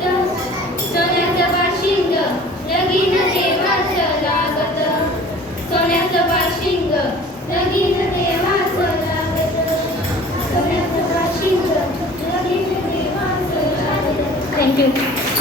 सोन्याचं बाशिंग लगीन देवा चला गोण्याचं बाशिंग लगीन देवा चला गोण्याचं बाशिंग लगीन देवा चला गँक यू